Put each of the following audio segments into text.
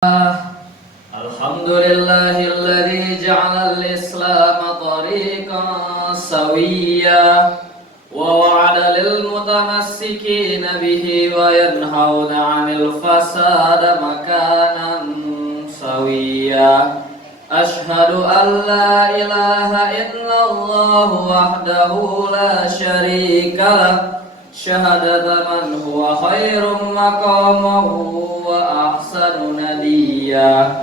Alhamdulillahilladzi ja'ala al-Islam tariqan sawiyya wa wa'ada lil mutamassikina bihi wa yanhauna 'anil fasada makanan sawiyya. Ashhadu an la ilaha illallah wahdahu la syarika lah, syahadata man huwa khairum maqaman wa ahsanu nadiyya.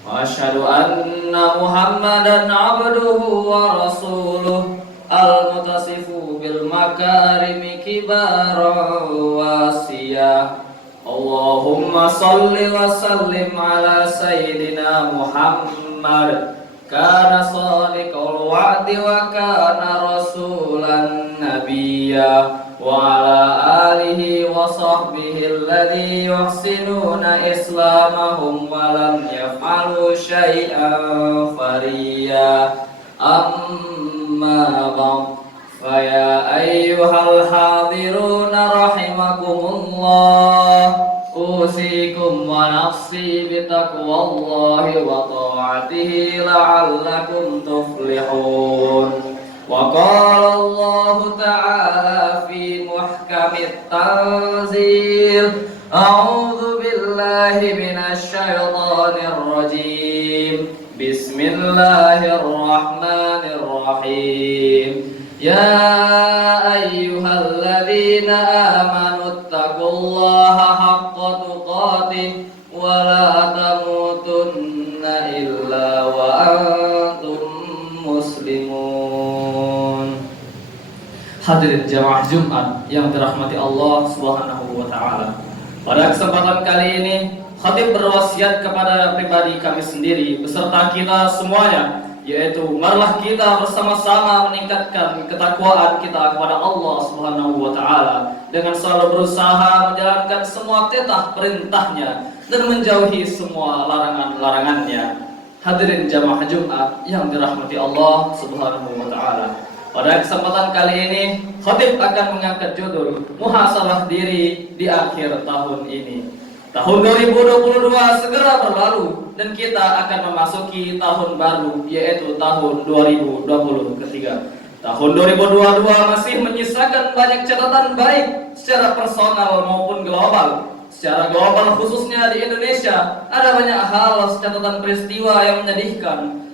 Wa asyhadu anna Muhammadan abduhu wa rasuluh al-mutasifu bil makarimi kibaran wasiyah. Allahumma salli wa sallim ala sayyidina Muhammad, kana sadiqal wa'di wa kana rasulan nabiyya, wa ala alihi wa sahbihi alladhi yuhsinuna islamahum wa lam yaf'alu syai'an fariya. Amma ba'd, faya ayyuhal hadiruna rahimakumullah, usikum wa nafsi bitaqwallahi wa ta'atihi la'allakum tuflihun. Wa qala Allah ta'ala fi muhkamit tanzil, a'udzu billahi minasy syaithanir rajim. Bismillahirrahmanirrahim. Ya ayyuhalladzina amanu taqullaha haqqa tuqatih wa la tamutunna illa wa antum muslimun. Hadirin jamaah Jumat yang dirahmati Allah Subhanahu wa taala. Pada kesempatan kali ini, khatib berwasiat kepada pribadi kami sendiri beserta kita semuanya, yaitu marilah kita bersama-sama meningkatkan ketakwaan kita kepada Allah Subhanahu wa taala dengan selalu berusaha menjalankan semua titah perintahnya dan menjauhi semua larangan-larangannya. Hadirin jamaah Jumat yang dirahmati Allah Subhanahu wa taala. Pada kesempatan kali ini, khatib akan mengangkat judul muhasabah diri di akhir tahun ini. Tahun 2022 segera berlalu dan kita akan memasuki tahun baru, yaitu tahun 2023. Tahun 2022 masih menyisakan banyak catatan baik secara personal maupun global. Secara global khususnya di Indonesia, ada banyak hal catatan peristiwa yang menyedihkan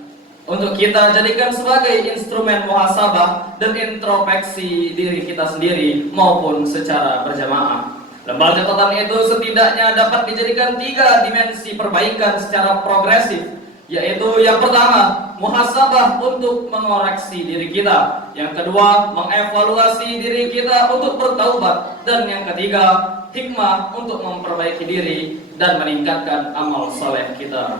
untuk kita jadikan sebagai instrumen muhasabah dan introspeksi diri kita sendiri maupun secara berjamaah. Lembar catatan itu setidaknya dapat dijadikan 3 dimensi perbaikan secara progresif, yaitu yang pertama, muhasabah untuk mengoreksi diri kita, yang kedua, mengevaluasi diri kita untuk bertaubat, dan yang ketiga, hikmah untuk memperbaiki diri dan meningkatkan amal saleh kita.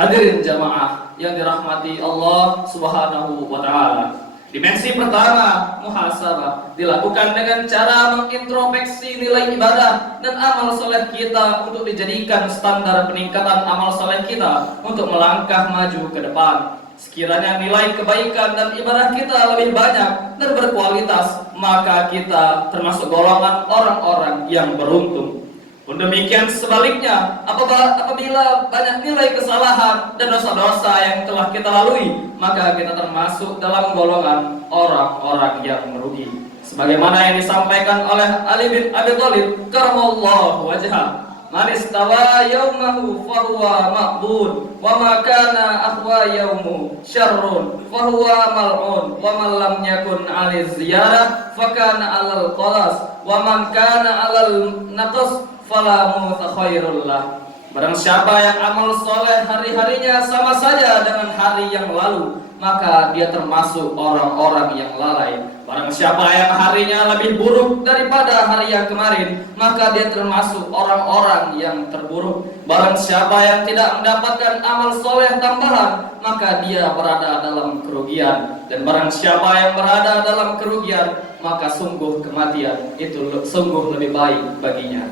Hadirin jamaah yang dirahmati Allah Subhanahu wa taala. Dimensi pertama, muhasabah, dilakukan dengan cara mengintrospeksi nilai ibadah dan amal soleh kita untuk dijadikan standar peningkatan amal soleh kita untuk melangkah maju ke depan. Sekiranya nilai kebaikan dan ibadah kita lebih banyak dan berkualitas, maka kita termasuk golongan orang-orang yang beruntung. Pun demikian sebaliknya, apabila banyak nilai kesalahan dan dosa-dosa yang telah kita lalui, maka kita termasuk dalam golongan orang-orang yang merugi. Sebagaimana yang disampaikan oleh Ali bin Abi Thalib karamallahu wajhah, man istawa yaumahu fahuwa maqbul, wa ma kana akhwa yaumu syarrun fahuwa mal'un, wa man lam yakun 'alal ziyarah fa kana 'alal qalas, wa man kana 'alal naqas fala mutakhairul lah. Barang siapa yang amal soleh hari-harinya sama saja dengan hari yang lalu, maka dia termasuk orang-orang yang lalai. Barang siapa yang harinya lebih buruk daripada hari yang kemarin, maka dia termasuk orang-orang yang terburuk. Barang siapa yang tidak mendapatkan amal soleh tambahan, maka dia berada dalam kerugian. Dan barang siapa yang berada dalam kerugian, maka sungguh kematian itu sungguh lebih baik baginya.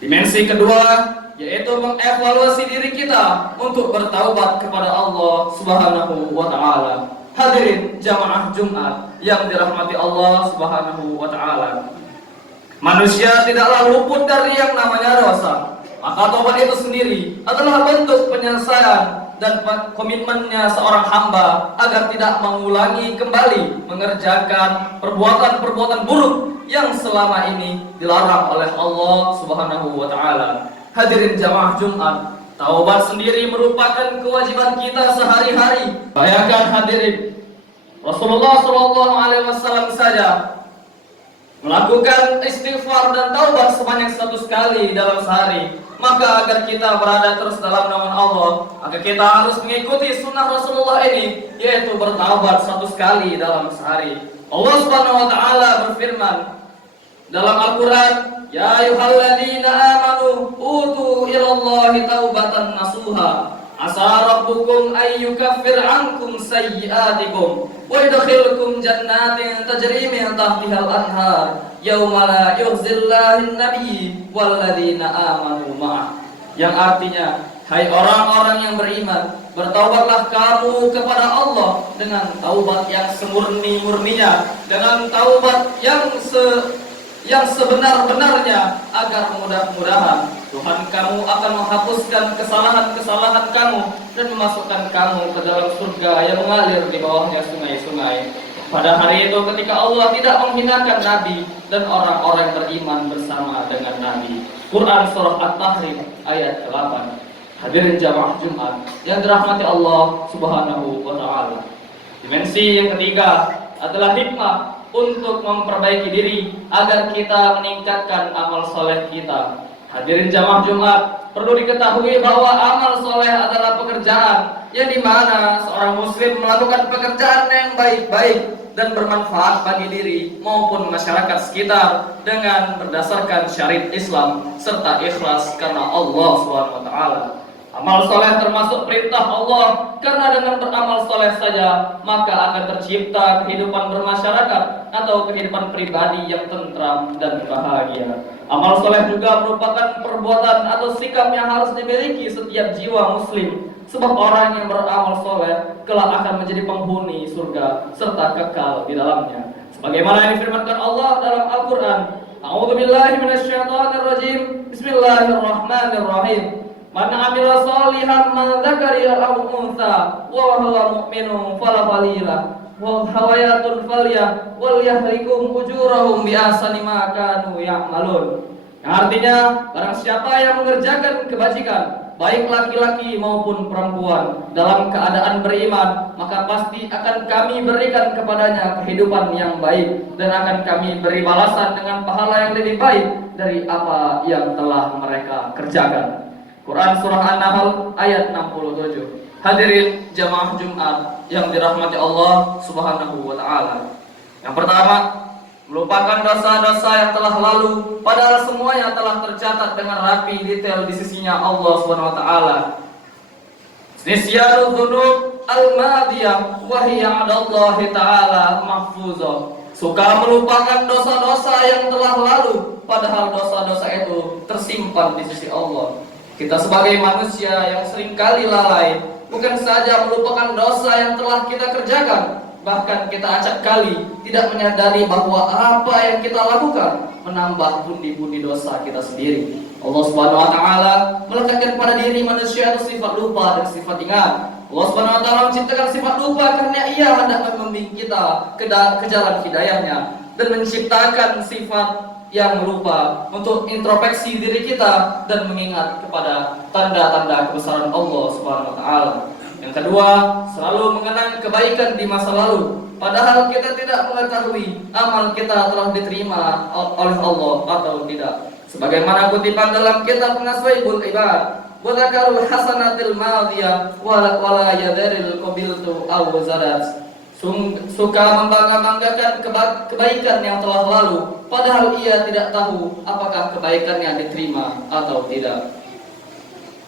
Dimensi kedua, yaitu mengevaluasi diri kita untuk bertaubat kepada Allah Subhanahu wa taala. Hadirin jamaah Jumat yang dirahmati Allah Subhanahu wa taala. Manusia tidaklah luput dari yang namanya dosa. Maka taubat itu sendiri adalah bentuk penyelesaian dan komitmennya seorang hamba agar tidak mengulangi kembali mengerjakan perbuatan-perbuatan buruk yang selama ini dilarang oleh Allah Subhanahu wa taala. Hadirin jamaah Jumat, taubat sendiri merupakan kewajiban kita sehari-hari. Bayangkan hadirin, Rasulullah SAW saja melakukan istighfar dan taubat sebanyak 100 kali dalam sehari. Maka agar kita berada terus dalam naungan Allah, maka kita harus mengikuti sunnah Rasulullah ini, yaitu bertaubat 100 kali dalam sehari. Allah Subhanahu wa taala berfirman dalam Al-Quran, ya ayyuhalladzina amanu utu ilallahi taubatan nasuha asa rabbukum ayyukaffir ankum sayyi'atikum wa yudkhilkum jannatin tajri min tahtihal anhar yauma la yukhzillahin nabiy walladzina amanu ma'ah. Yang artinya, hai orang-orang yang beriman, bertaubatlah kamu kepada Allah dengan taubat yang semurni-murninya, dengan taubat yang sebenar-benarnya, agar mudah-mudahan Tuhan kamu akan menghapuskan kesalahan-kesalahan kamu dan memasukkan kamu ke dalam surga yang mengalir di bawahnya sungai-sungai. Pada hari itu ketika Allah tidak menghinakan Nabi dan orang-orang yang beriman bersama dengan Nabi. Quran Surah At-Tahrim ayat 8. Hadirin jamaah Jumat yang dirahmati Allah Subhanahu wa taala. Dimensi yang ketiga adalah hikmah untuk memperbaiki diri agar kita meningkatkan amal soleh kita. Hadirin jamaah Jumat, perlu diketahui bahwa amal soleh adalah pekerjaan yang dimana seorang muslim melakukan pekerjaan yang baik-baik dan bermanfaat bagi diri maupun masyarakat sekitar dengan berdasarkan syariat Islam serta ikhlas karena Allah SWT. Amal soleh termasuk perintah Allah, karena dengan beramal soleh saja maka akan tercipta kehidupan bermasyarakat atau kehidupan pribadi yang tentram dan bahagia. Amal soleh juga merupakan perbuatan atau sikap yang harus dimiliki setiap jiwa muslim, sebab orang yang beramal soleh kelak akan menjadi penghuni surga serta kekal di dalamnya. Sebagaimana yang difirmankan Allah dalam Al-Quran, A'udzubillahi minasyaitonirrajim, Bismillahirrahmanirrahim. Man amila salihan man dzakariya aw untha wa huwa mu'minun falafalila wa hawayatun falya wal yahrikum ujurahum bi ahsani ma kanu ya'malun. Yang artinya, barang siapa yang mengerjakan kebajikan, baik laki-laki maupun perempuan, dalam keadaan beriman, maka pasti akan kami berikan kepadanya kehidupan yang baik dan akan kami beri balasan dengan pahala yang lebih baik dari apa yang telah mereka kerjakan. Quran Surah An-Nahl ayat 67. Hadirin jamaah Jumat yang dirahmati Allah Subhanahu wa taala. Yang pertama, melupakan dosa-dosa yang telah lalu, padahal semuanya telah tercatat dengan rapi detail di sisinya Allah Subhanahu wa taala. Nisyanu dzunub al-madiyah wa hiya 'ala Allah taala mahfuzah. Suka melupakan dosa-dosa yang telah lalu, padahal dosa-dosa itu tersimpan di sisi Allah. Kita sebagai manusia yang seringkali lalai, bukan saja melupakan dosa yang telah kita kerjakan, bahkan kita acap kali tidak menyadari bahwa apa yang kita lakukan menambah pundi-pundi dosa kita sendiri. Allah Subhanahu wa taala melekatkan pada diri manusia itu sifat lupa dan sifat ingat. Allah Subhanahu wa taala menciptakan sifat lupa karena Ia hendak membimbing kita ke jalan hidayahnya, dan menciptakan sifat yang lupa untuk introspeksi diri kita dan mengingat kepada tanda-tanda kebesaran Allah Subhanahu wa taala. Yang kedua, selalu mengenang kebaikan di masa lalu, padahal kita tidak mengetahui amal kita telah diterima oleh Allah atau tidak. Sebagaimana kutipan dalam kitab Naswaibul Ibad, wa dzakarul hasanatil madiyah wa la yadaril qabiltu aw zarat. Suka membangga-banggakan kebaikan yang telah lalu, padahal ia tidak tahu apakah kebaikannya diterima atau tidak.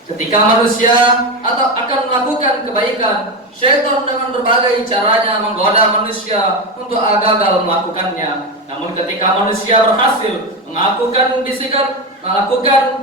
Ketika manusia akan melakukan kebaikan, syaitan dengan berbagai caranya menggoda manusia untuk gagal melakukannya. Namun ketika manusia berhasil melakukan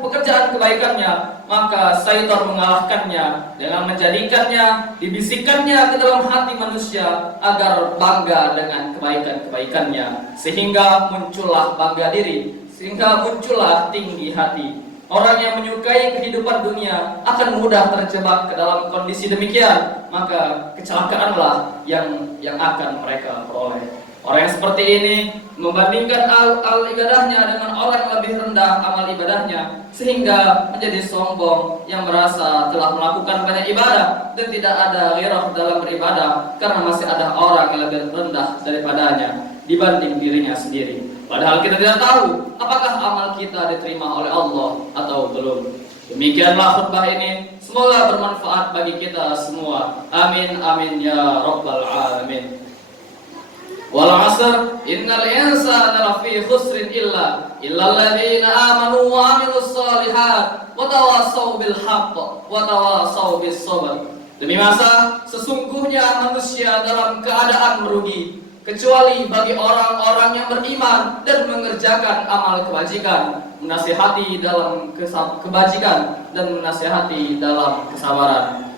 pekerjaan kebaikannya, maka syaitan mengalahkannya dengan menjadikannya, dibisikkannya ke dalam hati manusia agar bangga dengan kebaikan-kebaikannya, sehingga muncullah bangga diri, sehingga muncullah tinggi hati. Orang yang menyukai kehidupan dunia akan mudah terjebak ke dalam kondisi demikian, maka kecelakaanlah yang akan mereka peroleh. Orang yang seperti ini membandingkan amal ibadahnya dengan orang yang lebih rendah amal ibadahnya, sehingga menjadi sombong yang merasa telah melakukan banyak ibadah dan tidak ada ghirah dalam beribadah karena masih ada orang yang lebih rendah daripadanya dibanding dirinya sendiri. Padahal kita tidak tahu apakah amal kita diterima oleh Allah atau belum. Demikianlah khutbah ini, semoga bermanfaat bagi kita semua. Amin amin ya rabbal alamin. Wal 'asr innal insana lafi khusrin illa alladziina aamanu wa 'amilus shalihat wa tawassaw bil haqq wa tawassaw bis sabr. Demi masa, sesungguhnya manusia dalam keadaan merugi kecuali bagi orang-orang yang beriman dan mengerjakan amal kebajikan, menasihati dalam kebajikan dan menasihati dalam kesabaran.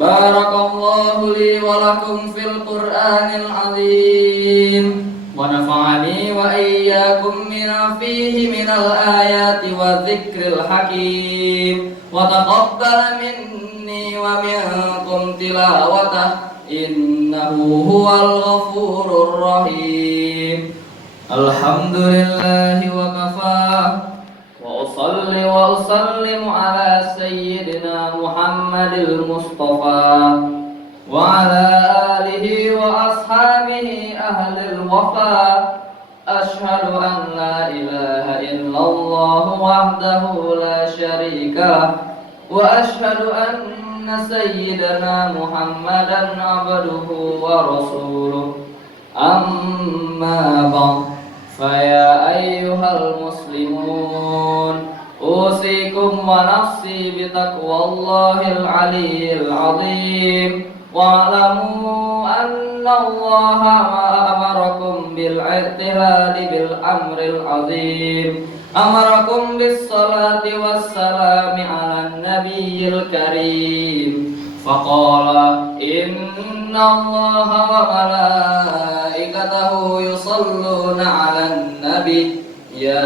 Barakallahu li wa lakum fil Qur'anil azim wa nafa'ani wa iyyakum bima fihi minal ayati wa dzikril hakim wa taqabbal minni wa minkum tilawatah innahu huwal ghafurur rahim. Alhamdulillahi wa kafa wa usalli wa usallimu ala sayyidina Muhammadil Mustafa wa ala alihi wa ashabihi ahlil wafa. Ashhadu an la ilaha illallah wahdahu la syarika wa ashhadu anna sayyidana Muhammadan abduhu wa rasuluh. Amma ba'd, faya ayyuhal muslimun, usikum wa nafsi bitaqwallahil aliyyil azim, wa'lamu anna Allaha amarakum bil i'tihadi bil amril azim, amarakum bis salati was salami ala nabiyil karim. Faqala inna Allaha wa malaikatahu yusalluna 'alan nabi ya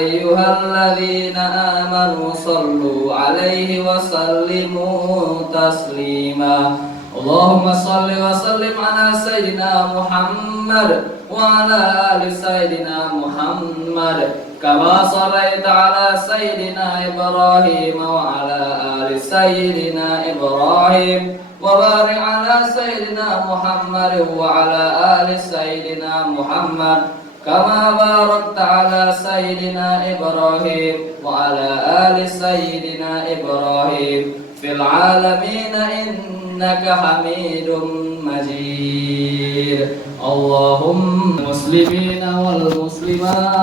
ayyuhalladzina amanu sallu 'alaihi wa sallimu taslima. Allahumma salli wa sallim ala sayyidina Muhammad wa ala ali sayyidina Muhammad kama sallaita ala sayyidina Ibrahim wa ala ali sayyidina Ibrahim wa barik ala sayyidina Muhammad wa ala ali sayyidina Muhammad kama barakta ala sayyidina Ibrahim wa ala ali sayyidina Ibrahim fil alamin innaka hamidum majid. Allahumma muslimina wal muslimat